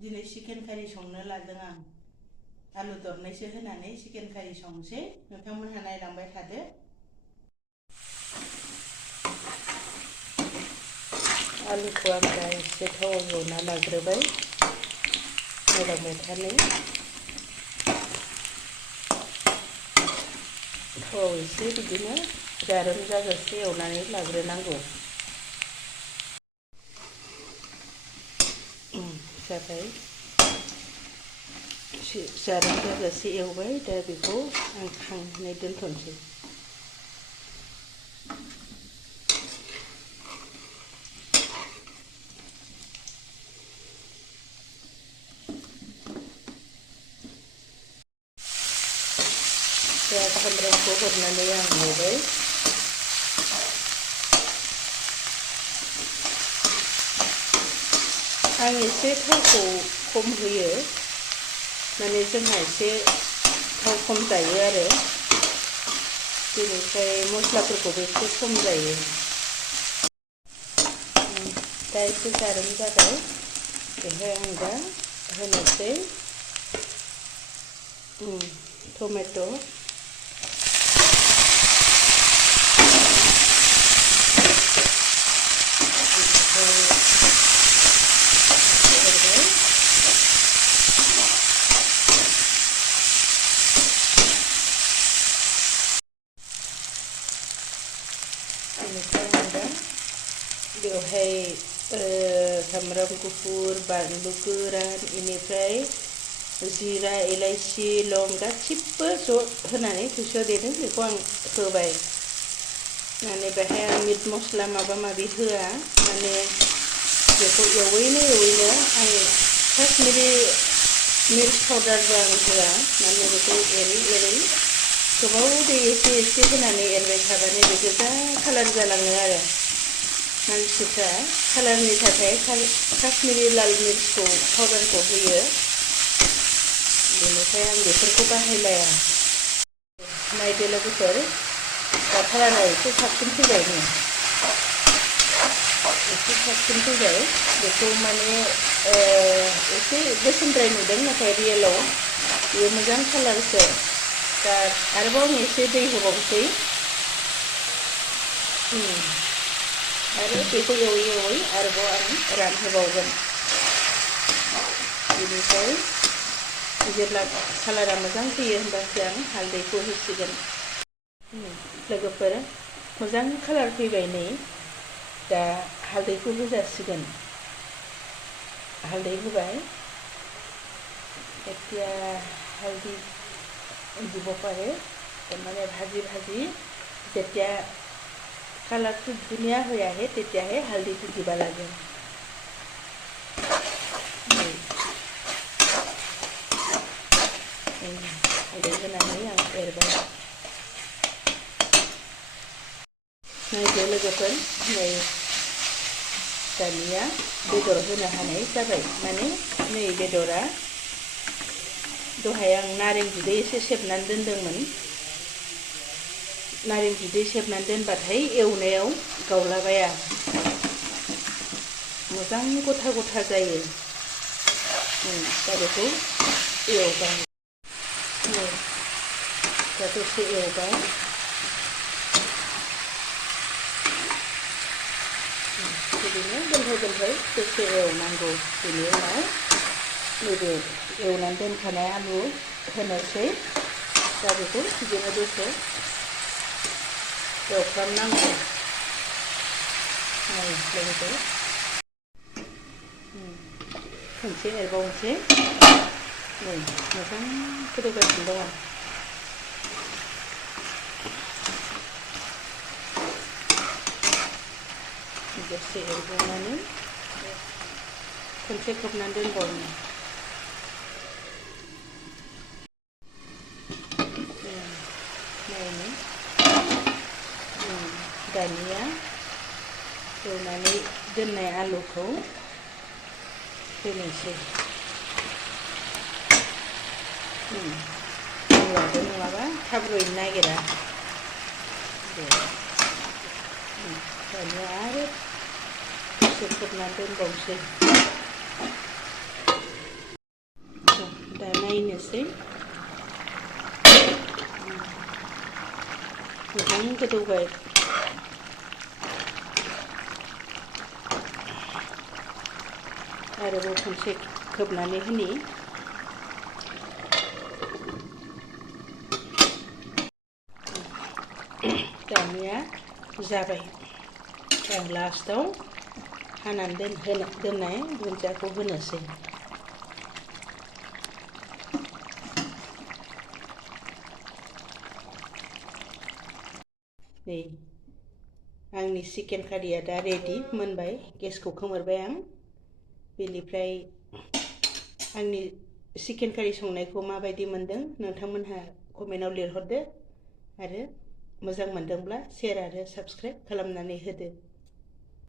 दिनै चिकेन कारि संनो लादों आं आलु दरनैसो होनानै चिकेन कारि संसै नोंथांमोनहा नायलांबाय थादो आलुखौ आं दा एसे थावाव एवना लाग्रोबाय नायलांबाय थानो थावाव एसे बिदिनो जारोम जाजासे एवनानै लाग्रोनांगौ जाबाय जारोम जाजासे एवबाय दा बेखौ आं खांनानै दोनथ'नोसै दा सामब्रामखौ हरनानै आं एवबाय आं एसे थावखौ खम होयो माने जोंहा एसे थाव खम जायो आरो बेनिफ्राय मस्लाफोरखौबो एसे खम जायो दा एसे जारोम जाबाय बेहाय आं दा होनोसै टमेट' बेवहाय सामब्राम गुफुर बानलु गोरान इनिफ्राय जिरा इलाइसि लं गासिबो ज' होनानै थौसियाव देदों बेखौ आं होबाय माने बेहाय आं मिट मस्ला माबा माबि होआ माने बेखौ एवैनो आं काश्मीरी मिर्च पाउडारबो आं होआ माने बेखौ एरै गोबाव दै एसे होनानै एरबाय थाबानो बे गोजा कालार जालाङो आरो मानसिफ्रा कालारनि थाखाय काश्मीरी लाल मिर्चखौ पाउडारखौ होयो बेनिफ्राय आं बेफोरखौ बाहायलाया नायदो लोगोफोर दा कालारा एसे साबसिन फैबाय नै एसे साबसिन फैबाय बेखौ माने एसे गोसोमद्राय नुदों नाथाय रियेलाव बेयो मोजां कालारसो दा आरोबाव आं एसे दै होबावसै आरो बेखौ एवै आरोबाव आं रानहोबावगोन बेनिफ्राय जेब्ला कालारा मोजां फैयो होनबासो आं हालदैखौ होसिगोन लोगोफोर मोजां कालार फैबाय नै दा हालदैखौ होजासिगोन हालदै होबाय এতিয়া হালদি দিব পাৰে মানে ভাজি যেতিয়া কালাৰটো ধুনীয়া হৈ আহে তেতিয়াহে হালধিটো দিব লাগে हालदै होनानै आं एरबाय नायदो लोगोफोर नै दानिया बेदर होनो हानाय जाबाय माने नै बेदरा दहाय आं नारें बिदै एसे सेबनानै दोनदोंमोन नारें बिदै सेबनानै दोनबाथाय एवनायाव गावलाबाया मोजां गथा जायो दा बेखौ एवबाय दा दसे एवबाय बिदिनो दोनथाय दसे एवनांगौ बेनि उनाव नैबे एवनानै दोनखानाय आलु होनोसै दा बेखौ बिदिनो दसे एवफ्रामनांगौ लोगोफोर खनसे एरबावनोसै नै मोजां गोदौगासिनो दङ दसे एरबावनानै खनसे खोबनानै दोनबावनो दानिया एवनानै दोननाय आलुखौ होनोसै आलुआबो नङाबा थाब रुइनो नागिरा दानिया आरो दसे खोबनानै दोनबावनोसै होनोसै मोजां गोदौबाय आरोबाव खनसे खोबनानै होनि दानिया जाबाय आं लास्टाव हानानै दोननाय दुन्दियाखौ होनोसै नै आंनि चिकेन कारिया दा रेडि मोनबाय गेसखौ खोमोरबाय आं बेनिफ्राय आंनि चिकेन कारि संनायखौ माबायदि मोनदों नोंथांमोनहा कमेन्टआव लिरहरदो आरो मोजां मोनदोंब्ला शेयार आरो साबस्क्राइब खालामनानै होदो